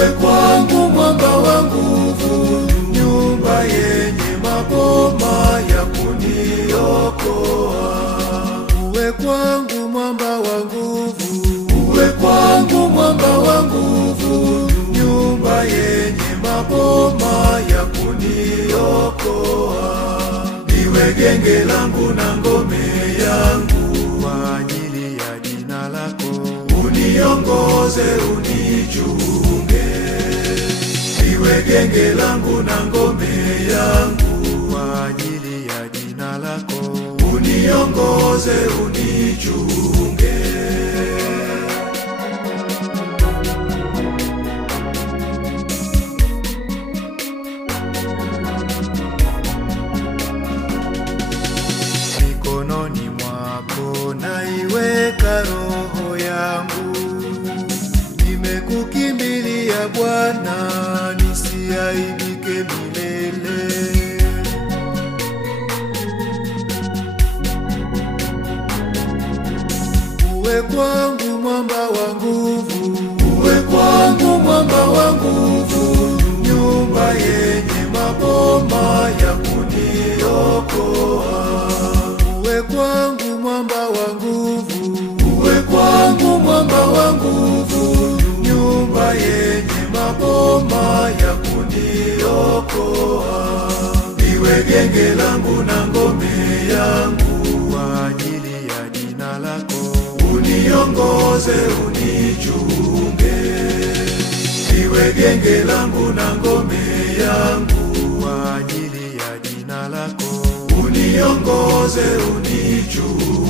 Uwe kwangu mwamba wa nguvu, nyumba yenye maboma ya kuniokoa. Uwe kwangu mwamba wa nguvu, uwe kwangu mwamba wa nguvu, nyumba yenye maboma ya kuniokoa. Niwe genge langu na ngome yangu, kwa ajili ya jina lako. Uniongoze, unichunge. Niwe genge langu na ngome yangu, kwa ajili ya jina lako. Uniongoze, unichunge. Mikononi mwako naiweka roho yangu. Nimekukimbilia Bwana, nisiaibike milele. Uwe kwangu mwamba wa nguvu, uwe kwangu mwamba wa nguvu, nyumba yenye maboma ya kuniokoa. Uwe kwangu mwamba wa nguvu, uwe kwangu mwamba wa nguvu, nyumba yenye maboma ya kuniokoa. Niwe genge langu na ngome yangu, kwa ajili ya jina lako. Uniongoze, unichunge. Niwe genge langu na ngome yangu, kwa ajili ya jina lako. Uniongoze, unichunge.